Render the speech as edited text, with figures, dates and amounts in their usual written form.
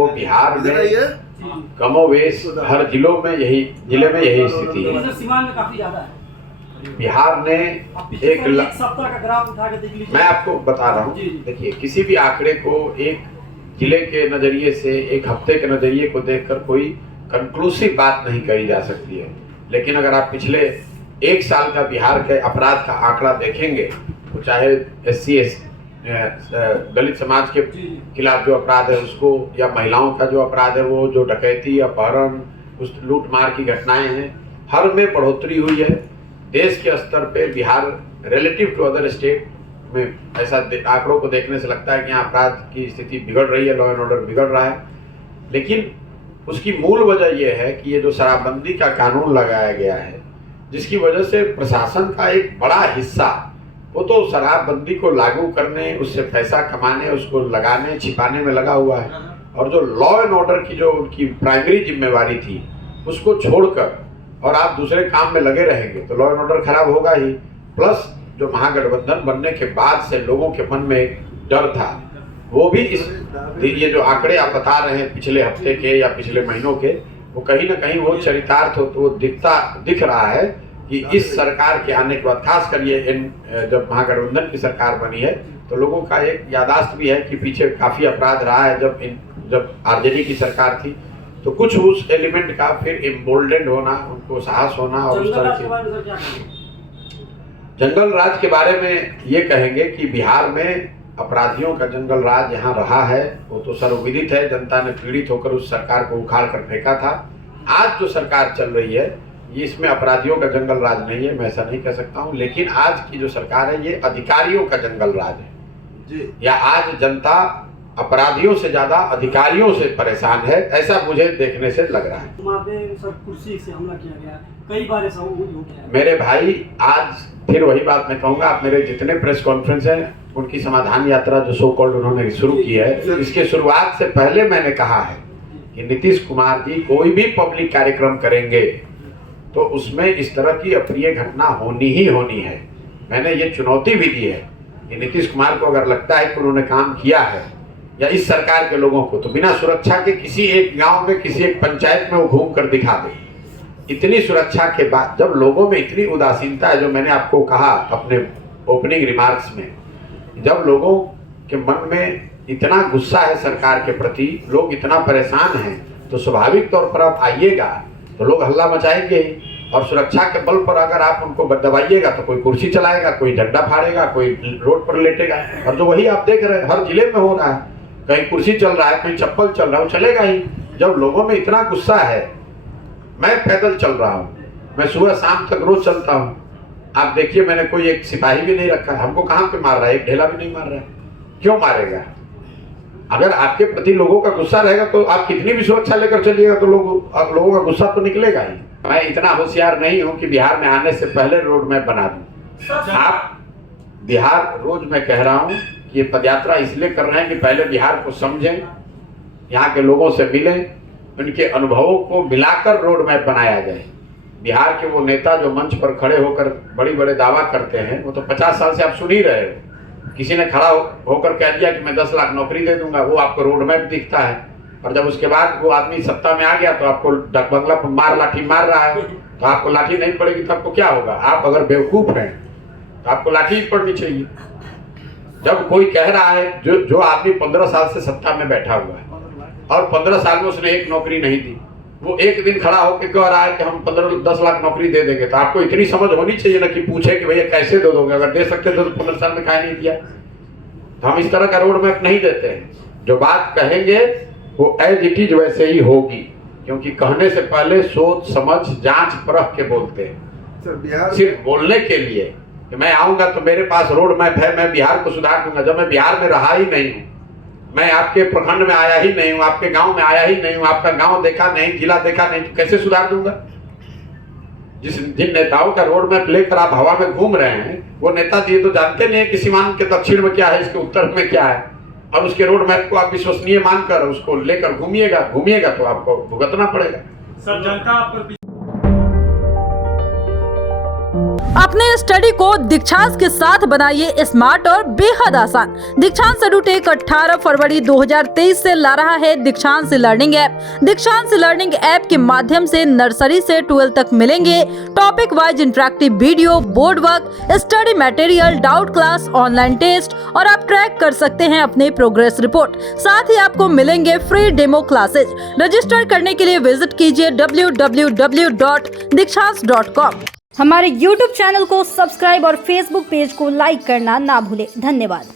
वो बिहार में कमोवेश हर जिले में यही स्थिति है। सीमांत में काफी ज्यादा है। बिहार ने एक सप्ताह का ग्राफ उठा के देख लीजिए। मैं आपको बता रहा हूँ, देखिए किसी भी आंकड़े को एक जिले के नजरिए से, एक हफ्ते के नजरिए को देखकर कोई कंक्लूसिव बात नहीं कही जा सकती है। लेकिन अगर आप पिछले एक साल का बिहार के अपराध का आंकड़ा देखेंगे, तो चाहे SC दलित समाज के खिलाफ जो अपराध है उसको, या महिलाओं का जो अपराध है वो, जो डकैती, अपहरण, उस लूटमार की घटनाएं हैं, हर में बढ़ोतरी हुई है। देश के स्तर पे Bihar relative to other state में ऐसा आंकड़ों को देखने से लगता है कि यहाँ अपराध की स्थिति बिगड़ रही है, लॉ एंड ऑर्डर बिगड़ रहा है। लेकिन उसकी मूल वजह यह है कि ये जो शराबबंदी का कानून लगाया गया है, जिसकी वजह से प्रशासन का एक बड़ा हिस्सा वो तो शराबबंदी को लागू करने, उससे पैसा कमाने, उसको लगाने छिपाने में लगा हुआ है, और जो लॉ एंड ऑर्डर की जो उनकी प्राइमरी जिम्मेवारी थी उसको छोड़कर और आप दूसरे काम में लगे रहेंगे तो लॉ एंड ऑर्डर खराब होगा ही। प्लस जो महागठबंधन बनने के बाद से लोगों के मन में एक डर था, वो भी ये जो आंकड़े आप बता रहे हैं पिछले हफ्ते के या पिछले महीनों के, वो कहीं ना कहीं वो चरितार्थ हो तो वो दिख रहा है कि इस सरकार के आने के बाद, खासकर ये जब महागठबंधन की सरकार बनी है, तो लोगों का एक यादाश्त भी है कि पीछे काफी अपराध रहा है जब RJD की सरकार थी, तो कुछ उस एलिमेंट का फिर इम्बोल्डेंड होना, उनको साहस होना। और उस तरह के जंगल राज के बारे में ये कहेंगे कि बिहार में अपराधियों का जंगल राज यहाँ रहा है, वो तो सर्वविदित है। जनता ने पीड़ित होकर उस सरकार को उखाड़ कर फेंका था। आज जो सरकार चल रही है ये, इसमें अपराधियों का जंगल राज नहीं है, मैं ऐसा नहीं कह सकता हूँ। लेकिन आज की जो सरकार है ये अधिकारियों का जंगल राज है जी। या आज जनता अपराधियों से ज्यादा अधिकारियों से परेशान है, ऐसा मुझे देखने से लग रहा है। कुर्सी से हमला किया गया, कई बार ऐसा हो गया। मेरे भाई, आज फिर वही बात मैं कहूँगा, आप मेरे जितने प्रेस कॉन्फ्रेंस हैं उनकी समाधान यात्रा जो सो कॉल्ड उन्होंने शुरू की है, इसके शुरुआत से पहले मैंने कहा है कि नीतीश कुमार जी कोई भी पब्लिक कार्यक्रम करेंगे तो उसमें इस तरह की अप्रिय घटना होनी ही होनी है। मैंने ये चुनौती भी दी है कि नीतीश कुमार को अगर लगता है कि उन्होंने काम किया है, या इस सरकार के लोगों को, तो बिना सुरक्षा के किसी एक गांव में, किसी एक पंचायत में वो घूम कर दिखा दे। इतनी सुरक्षा के बाद जब लोगों में इतनी उदासीनता है, जो मैंने आपको कहा अपने ओपनिंग रिमार्क्स में, जब लोगों के मन में इतना गुस्सा है सरकार के प्रति, लोग इतना परेशान हैं, तो स्वाभाविक तौर पर आप आइएगा तो लोग हल्ला मचाएंगे। और सुरक्षा के बल पर अगर आप उनको दबाइएगा तो कोई कुर्सी चलाएगा, कोई झंडा फाड़ेगा, कोई रोड पर लेटेगा। और जो वही आप देख रहे हैं हर जिले में हो रहा है, कहीं कुर्सी चल रहा है, कहीं चप्पल चल रहा है, वो चलेगा ही। जब लोगों में इतना गुस्सा है, मैं पैदल चल रहा हूँ, मैं सुबह शाम तक रोज चलता हूँ, आप देखिए मैंने कोई एक सिपाही भी नहीं रखा, हमको कहाँ पे मार रहा है, एक ढेला भी नहीं मार रहा है। क्यों मारेगा? अगर आपके प्रति लोगों का गुस्सा रहेगा तो आप कितनी भी सुरक्षा लेकर चलिएगा तो लोगों का गुस्सा तो निकलेगा ही। मैं इतना होशियार नहीं हूँ कि बिहार में आने से पहले रोड मैप बना दूं। आप बिहार, रोज मैं कह रहा हूँ कि ये पदयात्रा इसलिए कर रहे हैं कि पहले बिहार को समझें, यहाँ के लोगों से मिलें, उनके अनुभवों को मिलाकर रोड मैप बनाया जाए। बिहार के वो नेता जो मंच पर खड़े होकर बड़ी बड़े दावा करते हैं, वो तो 50 साल से आप सुन ही रहे हो। किसी ने खड़ा होकर कह दिया कि मैं 10 लाख नौकरी दे दूंगा, वो आपको रोड मैप दिखता है। और जब उसके बाद वो आदमी सत्ता में आ गया तो आपको डाक बंगला पर लाठी मार रहा है, तो आपको लाठी नहीं पड़ेगी तो आपको क्या होगा? आप अगर बेवकूफ हैं तो आपको लाठी ही पड़नी चाहिए। जब कोई कह रहा है, जो आदमी 15 साल से सत्ता में बैठा हुआ है और 15 साल में उसने एक नौकरी नहीं दी, वो एक दिन खड़ा होकर कह रहा है कि हम 10 लाख नौकरी दे देंगे, तो आपको इतनी समझ होनी चाहिए ना कि पूछे कि भैया कैसे दे दोगे? अगर दे सकते तो 15 साल में काहे नहीं दिया? तो हम इस तरह का रोड मैप नहीं देते हैं। जो बात कहेंगे वो एज इट इज वैसे ही होगी, क्योंकि कहने से पहले सोच समझ जांच परख के बोलते हैं। सिर्फ बोलने के लिए कि मैं आऊंगा तो मेरे पास रोड मैप है, मैं बिहार को सुधार दूंगा, जब मैं बिहार में रहा ही नहीं हूँ, मैं आपके प्रखंड में आया ही नहीं हूँ, आपके गांव में आया ही नहीं हूँ, आपका गांव देखा नहीं, जिला देखा नहीं, तो कैसे सुधार दूंगा? जिन नेताओं का रोड मैप लेकर आप हवा में घूम रहे हैं, वो नेता जी तो जानते नहीं है कि सीमांत के दक्षिण में क्या है, इसके उत्तर में क्या है, और उसके रोड मैप को आप विश्वसनीय मानकर उसको लेकर घूमिएगा तो आपको भुगतना पड़ेगा। सर, जनता अपने स्टडी को दीक्षांत के साथ बनाइए स्मार्ट और बेहद आसान। दीक्षांत एडुटेक 18 फरवरी 2023 से ला रहा है Dikshant learning app. Dikshant learning app के माध्यम से नर्सरी से 12 तक मिलेंगे topic wise interactive video, board work, study material, doubt class, online test और आप ट्रैक कर सकते हैं अपने प्रोग्रेस रिपोर्ट। साथ ही आपको मिलेंगे फ्री डेमो क्लासेज। रजिस्टर करने के लिए विजिट कीजिए www.dikshans.com। हमारे YouTube चैनल को सब्सक्राइब और Facebook पेज को लाइक करना ना भूलें। धन्यवाद।